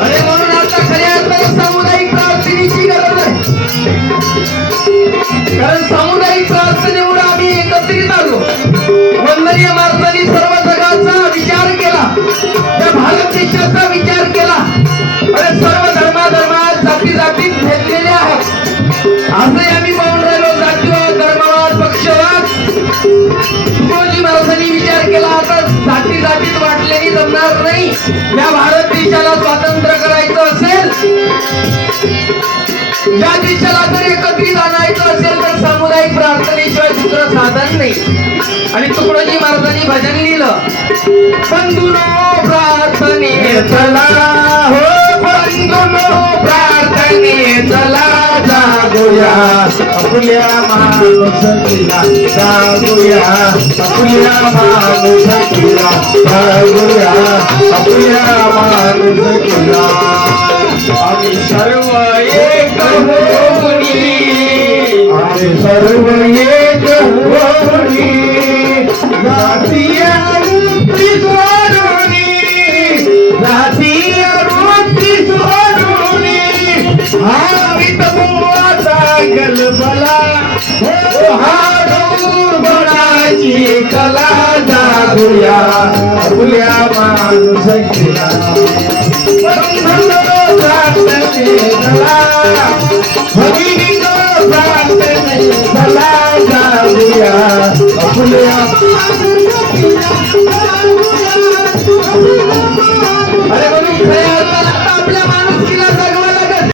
अरे म्हणून आता खऱ्या अर्थाने सामुदायिक प्रार्थनेची गरज आहे. कारण सामुदायिक प्रार्थनेमुळे आम्ही एकत्रित आलो. वंदनीय माणसांनी सर्व जगाचा विचार केला, त्या भारत देशाचा विचार केला. अरे सर्व धर्मात जाती जातीत भेदलेले आहेत. असंही आम्ही पाहून राहिलो. जातीवाद, धर्मवाद, पक्षवाद. तुकडोजी महाराजांनी विचार केला, आता जाती जातीत वाटलेली जमणार नाही. या भारत देशाला स्वातंत्र्य करायचं असेल, या देशाला जर एकत्रित आणायचं असेल तर सामुदायिक प्रार्थनेशिवाय दुसरं साधन नाही. आणि तुकडोजी महाराजांनी भजन लिहिलं, बंधुनो प्रार्थने चला, हो बंधुनो प्रार्थने चला, जागूया आपल्या माणुसकीला, जागूया आपल्या माणुसकीला, जागूया आपल्या माणुसकीला. आम्ही सर्व एक होऊनी, आम्ही सर्व एक होऊनी, जातीय वृत्ती सोडूनी, जातीय वृत्ती सोडूनी, आम्ही तमुआचा गलबला, हा बनाची कला, जागूया आपल्या माणुसकीला. भगिनीनो प्रार्थने चला, जाऊया आपल्या